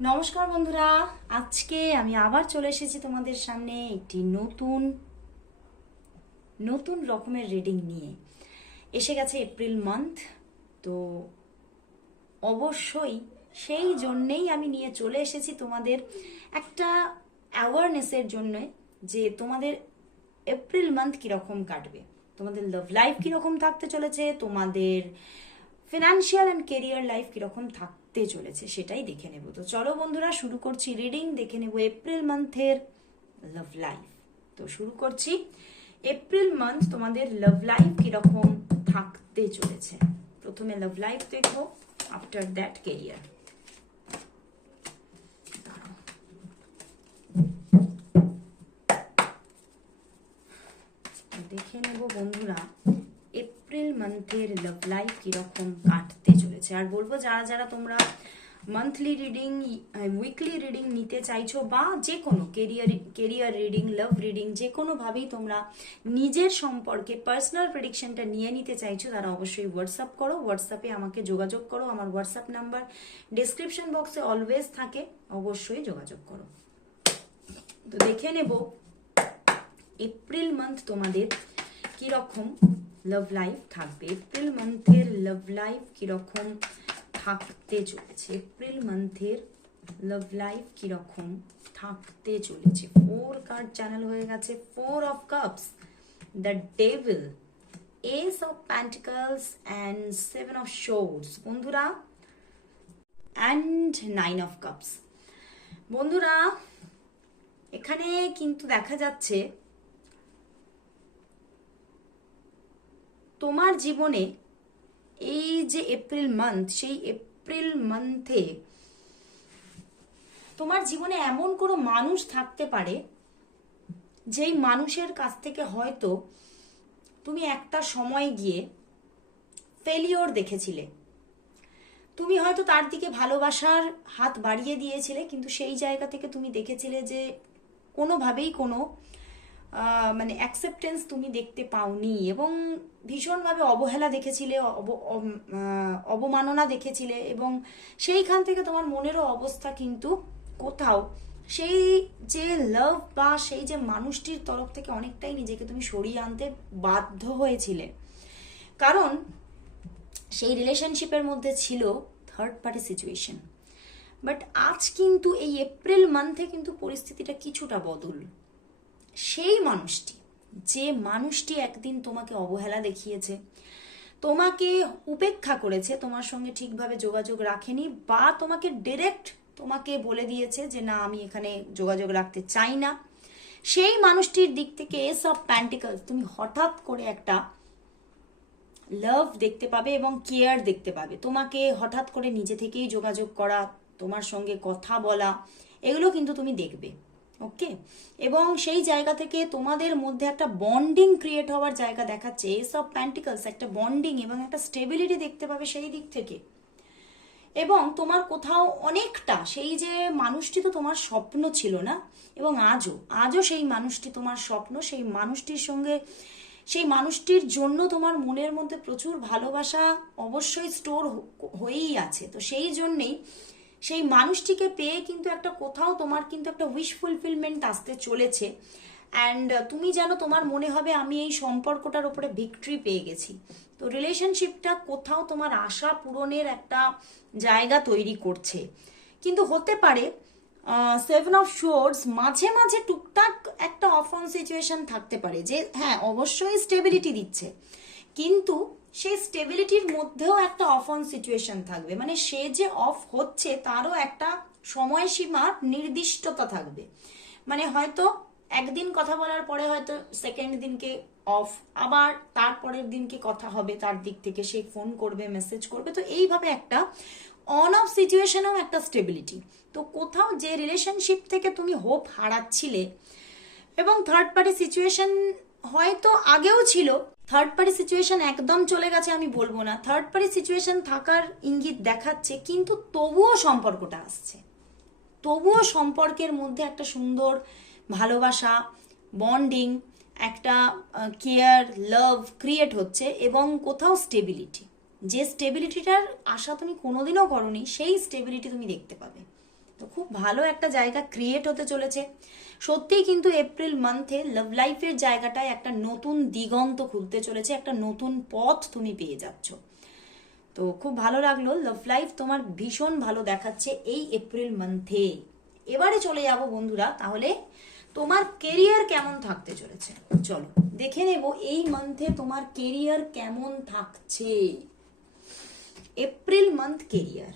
নমস্কার বন্ধুরা, আজকে আমি আবার চলে এসেছি তোমাদের সামনে একটি নতুন নতুন রকমের রিডিং নিয়ে। এসে গেছে এপ্রিল মান্থ, তো অবশ্যই সেই জন্যেই আমি নিয়ে চলে এসেছি তোমাদের একটা অ্যাওয়ারনেসের জন্য, যে তোমাদের এপ্রিল মান্থ কীরকম কাটবে, তোমাদের লাভ লাইফ কীরকম থাকতে চলেছে, তোমাদের ফিনান্সিয়াল অ্যান্ড কেরিয়ার লাইফ কীরকম থাকতে চলেছে সেটাই দেখে নেব। তো চলো বন্ধুরা, শুরু করছি রিডিং। দেখে নেব এপ্রিল মান্থের লাভ লাইফ। তো শুরু করছি। এপ্রিল মান্থ তোমাদের লাভ লাইফ কীরকম থাকতে চলেছে। প্রথমে লাভ লাইফ দেখবো, আফটার দ্যাট কেরিয়ার। দেখে নেব বন্ধুরা এপ্রিল মান্থের লাভ লাইফ কিরকম কাটতে চলেছে। আর বলবো যারা যারা তোমরা মান্থলি রিডিং, উইকলি রিডিং নিতে চাইছো, বা যে কোনো কেরিয়ার রিডিং, লাভ রিডিং, যে কোনোভাবেই তোমরা নিজের সম্পর্কে পার্সোনাল প্রেডিকশনটা নিয়ে নিতে চাইছো, তারা অবশ্যই হোয়াটসঅ্যাপ করো। হোয়াটসঅ্যাপে আমাকে যোগাযোগ করো। আমার হোয়াটসঅ্যাপ নাম্বার ডেসক্রিপশন বক্সে অলওয়েজ থাকে, অবশ্যই যোগাযোগ করো। তো দেখে নেব এপ্রিল মান্থ তোমাদের কিরকম লাভ লাইফ থাকবে। এপ্রিল মান্থের লাভ লাইফ কিরকম থাকতে চলেছে। এপ্রিল মান্থের লাভ লাইফ কিরকম থাকতে চলেছে। 4 কার্ড চ্যানেল হয়ে গেছে। 4 of cups, the devil, S of pentacles and 7 of swords বন্ধুরা, অ্যান্ড 9 অফ কাপস বন্ধুরা। এখানে কিন্তু দেখা যাচ্ছে তোমার জীবনে এই যে এপ্রিল মান্থ, সেই এপ্রিল মান্থে তোমার জীবনে এমন কোনো মানুষ থাকতে পারে যেই মানুষের কাছ থেকে হয়তো তুমি একটা সময় গিয়ে ফেলিওর দেখেছিলে। তুমি হয়তো তার দিকে ভালোবাসার হাত বাড়িয়ে দিয়েছিলে, কিন্তু সেই জায়গা থেকে তুমি দেখেছিলে যে কোনোভাবেই কোনো মানে অ্যাকসেপ্টেন্স তুমি দেখতে পাওনি, এবং ভীষণভাবে অবহেলা দেখেছিলে, অবমাননা দেখেছিলে, এবং সেইখান থেকে তোমার মনেরও অবস্থা কিন্তু কোথাও সেই যে লাভ বা সেই যে মানুষটির তরফ থেকে অনেকটাই নিজেকে তুমি সরিয়ে আনতে বাধ্য হয়েছিলে, কারণ সেই রিলেশনশিপের মধ্যে ছিল থার্ড পার্টি সিচুয়েশন। বাট আজ কিন্তু এই এপ্রিল মান্থে কিন্তু পরিস্থিতিটা কিছুটা বদল। সেই মানুষটি, যে মানুষটি একদিন তোমাকে অবহেলা দেখিয়েছে, তোমাকে উপেক্ষা করেছে, তোমার সঙ্গে ঠিকভাবে যোগাযোগ রাখেনি, বা তোমাকে ডিরেক্ট তোমাকে বলে দিয়েছে যে না, আমি এখানে যোগাযোগ রাখতে চাই না, সেই মানুষটির দিক থেকে এস অফ প্যান্টিকলস তুমি হঠাৎ করে একটা লাভ দেখতে পাবে এবং কেয়ার দেখতে পাবে। তোমাকে হঠাৎ করে নিজে থেকেই যোগাযোগ করা, তোমার সঙ্গে কথা বলা, এগুলো কিন্তু তুমি দেখবে। ওকে, এবং সেই জায়গা থেকে তোমাদের মধ্যে একটা বন্ডিং ক্রিয়েট হওয়ার জায়গা দেখাচ্ছে। এস অফ প্যান্টিকলস একটা বন্ডিং এবং একটা স্টেবিলিটি দেখতে পাবে সেই দিক থেকে। এবং তোমার কোথাও অনেকটা সেই যে মানুষটি তো তোমার স্বপ্ন ছিল না, এবং আজও সেই মানুষটি তোমার স্বপ্ন। সেই মানুষটির সঙ্গে, সেই মানুষটির জন্য তোমার মনের মধ্যে প্রচুর ভালোবাসা অবশ্যই স্টোর হয়েই আছে। তো সেই জন্যেই সেই মানুষটিকে পেয়ে কিন্তু একটা কোথাও তোমার কিন্তু একটা উইশ ফুলফিলমেন্ট আসতে চলেছে। অ্যান্ড তুমি যেন, তোমার মনে হবে আমি এই সম্পর্কটার উপরে ভিক্টরি পেয়ে গেছি। তো রিলেশনশিপটা কোথাও তোমার আশা পূরণের একটা জায়গা তৈরি করছে। কিন্তু হতে পারে 7 অফ শোর্স মাঝে মাঝে টুকটাক একটা অফ অন সিচুয়েশন থাকতে পারে, যে হ্যাঁ অবশ্যই স্টেবিলিটি দিচ্ছে, কিন্তু সেই স্টেবিলিটির মধ্যেও একটা অফ অন সিচুয়েশন থাকবে। মানে সে যে অফ হচ্ছে তারও একটা সময়সীমার নির্দিষ্টতা থাকবে। মানে হয়তো একদিন কথা বলার পরে হয়তো সেকেন্ড দিনকে অফ, আবার তারপরের দিনকে কথা হবে, তার দিক থেকে সে ফোন করবে, মেসেজ করবে। তো এইভাবে একটা অন অফ সিচুয়েশনেও একটা স্টেবিলিটি। তো কোথাও যে রিলেশনশিপ থেকে তুমি হোপ হারাচ্ছিলে, এবং থার্ড পার্টি সিচুয়েশন হয়তো আগেও ছিল, থার্ড পার্টি সিচুয়েশন একদম চলে গেছে আমি বলবো না, থার্ড পার্টি সিচুয়েশন থাকার ইঙ্গিত দেখাচ্ছে, কিন্তু তবুও সম্পর্কটা আসছে, তবুও সম্পর্কের মধ্যে একটা সুন্দর ভালোবাসা, বন্ডিং, একটা কেয়ার, লাভ ক্রিয়েট হচ্ছে, এবং কোথাও স্টেবিলিটি, যে স্টেবিলিটিটার আশা তুমি কোনোদিনও করনি, সেই স্টেবিলিটি তুমি দেখতে পাবে। তো খুব ভালো একটা জায়গা ক্রিয়েট হতে চলেছে। সত্যিই কিন্তু এপ্রিল মান্থে লাভ লাইফের জায়গাটায় একটা নতুন দিগন্ত খুলতে চলেছে, একটা নতুন পথ তুমি পেয়ে যাচ্ছ। তো খুব ভালো লাগলো, লাভ লাইফ তোমার ভীষণ ভালো দেখাচ্ছে এই এপ্রিল মান্থে। এবারে চলে যাব বন্ধুরা, তাহলে তোমার কেরিয়ার কেমন থাকতে চলেছে। চলো দেখে নেব এই মান্থে তোমার কেরিয়ার কেমন থাকছে। April month career,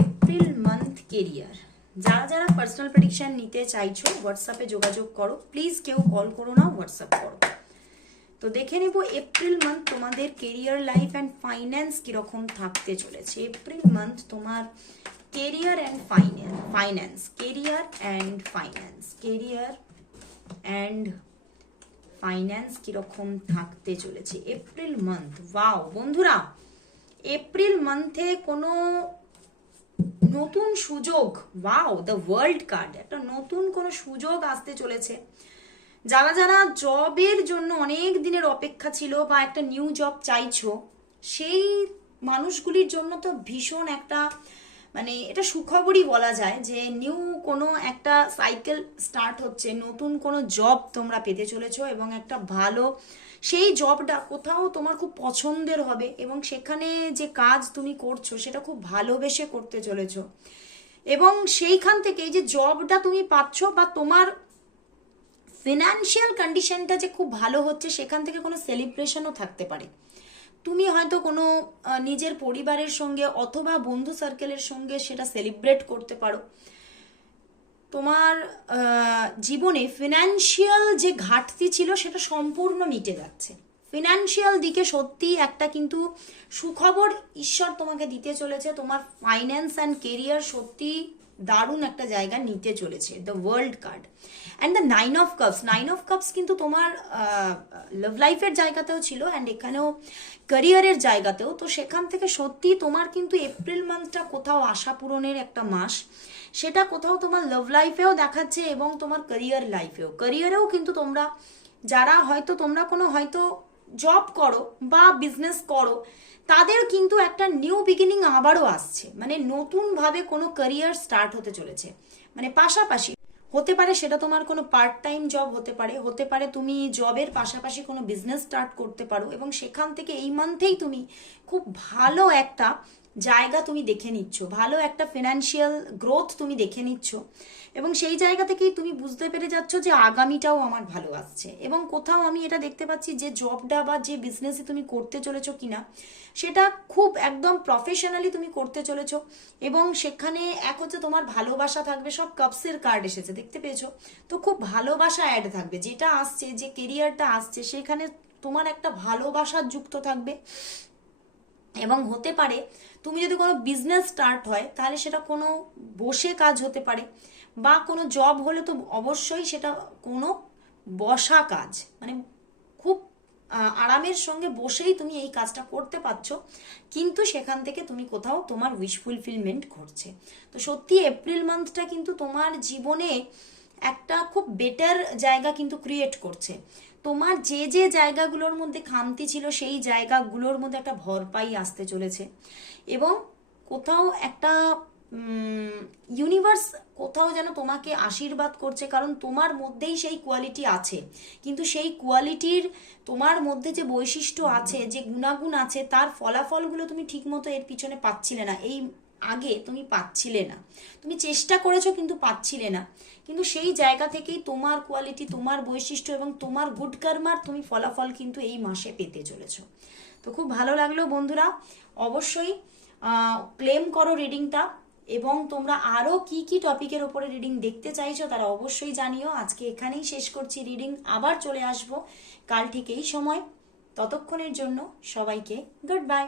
April month career. যারা যারা পার্সোনাল প্রেডিকশন নিতে চাইছো হোয়াটসঅ্যাপে যোগাযোগ করো, প্লিজ কেউ কল করো না, হোয়াটসঅ্যাপ করো। তো দেখে নেব এপ্রিল মান্থ তোমাদের কেরিয়ার লাইফ অ্যান্ড ফাইন্যান্স কিরকম থাকতে চলেছে। এপ্রিল মান্থ তোমার career and finance, career and finance, career and finance কিরকম থাকতে চলেছে এপ্রিল মান্থ। ওয়াও বন্ধুরা, এপ্রিল মান্থে কোনো নতুন সুযোগ, ওয়াও দ্য ওয়ার্ল্ড কার্ড, একটা নতুন কোনো সুযোগ আসতে চলেছে। যারা যারা জবের জন্য অনেক দিনের অপেক্ষা ছিল বা একটা নিউ জব চাইছো, সেই মানুষগুলির জন্য তো ভীষণ একটা মানে এটা সুখবরই বলা যায় যে নিউ কোনো একটা সাইকেল স্টার্ট হচ্ছে, নতুন কোনো জব তোমরা পেতে চলেছো এবং একটা ভালো সেই জবটা কোথাও তোমার খুব পছন্দের হবে এবং সেখানে যে কাজ তুমি করছো সেটা খুব ভালোবেসে করতে চলেছো এবং সেইখান থেকে এই যে জবটা তুমি পাচ্ছ বা তোমার ফিনান্সিয়াল কন্ডিশনটা যে খুব ভালো হচ্ছে, সেখান থেকে কোনো সেলিব্রেশনও থাকতে পারে। তুমি হয়তো কোনো নিজের পরিবারের সঙ্গে অথবা বন্ধু সার্কেলের সঙ্গে সেটা সেলিব্রেট করতে পারো। তোমার জীবনে ফিনান্সিয়াল যে ঘাটতি ছিল সেটা সম্পূর্ণ মিটে যাচ্ছে। ফিনান্সিয়াল দিকে সত্যি একটা কিন্তু সুখবর ঈশ্বর তোমাকে দিতে চলেছে। তোমার ফাইন্যান্স অ্যান্ড কেরিয়ার সত্যি দারুণ একটা জায়গা নিতে চলেছে। The world card and the nine of cups, nine of cups কিন্তু তোমার লাভ লাইফের জায়গাতেও ছিল অ্যান্ড এখানেও ক্যারিয়ারের জায়গাতেও। তো সেখান থেকে সত্যি তোমার কিন্তু এপ্রিল মান্থটা কোথাও আশা পূরণের একটা মাস, সেটা কোথাও তোমার লাভ লাইফেও দেখাচ্ছে এবং তোমার ক্যারিয়ার লাইফেও। ক্যারিয়ারেও কিন্তু তোমরা যারা হয়তো তোমরা কোনো হয়তো জব করো বা বিজনেস করো, তাদের কিন্তু একটা নিউ বিগিনিং আবারও আসছে, মানে নতুনভাবে কোনো ক্যারিয়ার স্টার্ট হতে চলেছে। মানে পাশাপাশি হতে পারে সেটা তোমার কোনো পার্ট টাইম জব হতে পারে, হতে পারে তুমি জবের পাশাপাশি কোনো বিজনেস স্টার্ট করতে পারো এবং সেখান থেকে এই মান্থেই তুমি খুব ভালো একটা জায়গা তুমি দেখে নিচ্ছ, ভালো একটা ফিনান্সিয়াল গ্রোথ তুমি দেখে নিচ্ছ এবং সেই জায়গা থেকেই তুমি বুঝতে পেরে যাচ্ছ যে আগামীটাও আমার ভালো আসছে। এবং কোথাও আমি এটা দেখতে পাচ্ছি যে জবটা বা যে বিজনেসে তুমি করতে চলেছো কিনা সেটা খুব একদম প্রফেশনালি তুমি করতে চলেছো এবং সেখানে এক হচ্ছে তোমার ভালোবাসা থাকবে। সব কাপসের কার্ড এসেছে দেখতে পেয়েছো, তো খুব ভালোবাসা অ্যাড থাকবে। যেটা আসছে, যে কেরিয়ারটা আসছে, সেখানে তোমার একটা ভালোবাসা যুক্ত থাকবে এবং হতে পারে তুমি যদি কোনো বিজনেস স্টার্ট হয় তাহলে সেটা কোনো বসে কাজ হতে পারে বা কোনো জব হলে তো অবশ্যই সেটা কোনো বসা কাজ, মানে খুব আরামের সঙ্গে বসেই তুমি এই কাজটা করতে পারছো, কিন্তু সেখান থেকে তুমি কোথাও তোমার উইশ ফুলফিলমেন্ট ঘটছে। তো সত্যি এপ্রিল মান্থটা কিন্তু তোমার জীবনে একটা খুব বেটার জায়গা কিন্তু ক্রিয়েট করছে। তোমার যে যে জায়গাগুলোর মধ্যে খামতি ছিল সেই জায়গাগুলোর মধ্যে একটা ভরপাই আসতে চলেছে এবং কোথাও একটা ইউনিভার্স কোথাও যেন তোমাকে আশীর্বাদ করছে, কারণ তোমার মধ্যেই সেই কোয়ালিটি আছে, কিন্তু সেই কোয়ালিটির তোমার মধ্যে যে বৈশিষ্ট্য আছে, যে গুণাগুণ আছে, তার ফলাফলগুলো তুমি ঠিকমতো এর পিছনে পাচ্ছিলে না, এই আগে তুমি পাচ্ছিলে না, তুমি চেষ্টা করেছো কিন্তু পাচ্ছিলে না, কিন্তু সেই জায়গা থেকেই তোমার কোয়ালিটি, তোমার বৈশিষ্ট্য এবং তোমার গুড কর্মার তুমি ফলাফল কিন্তু এই মাসে পেতে চলেছো। তো খুব ভালো লাগলো বন্ধুরা, অবশ্যই ক্লেম করো রিডিংটা এবং তোমরা আরও কি কি টপিকের ওপরে রিডিং দেখতে চাইছো তারা অবশ্যই জানিও। আজকে এখানেই শেষ করছি রিডিং, আবার চলে আসবো কাল ঠিক এই সময়। ততক্ষণের জন্য সবাইকে গুড বাই।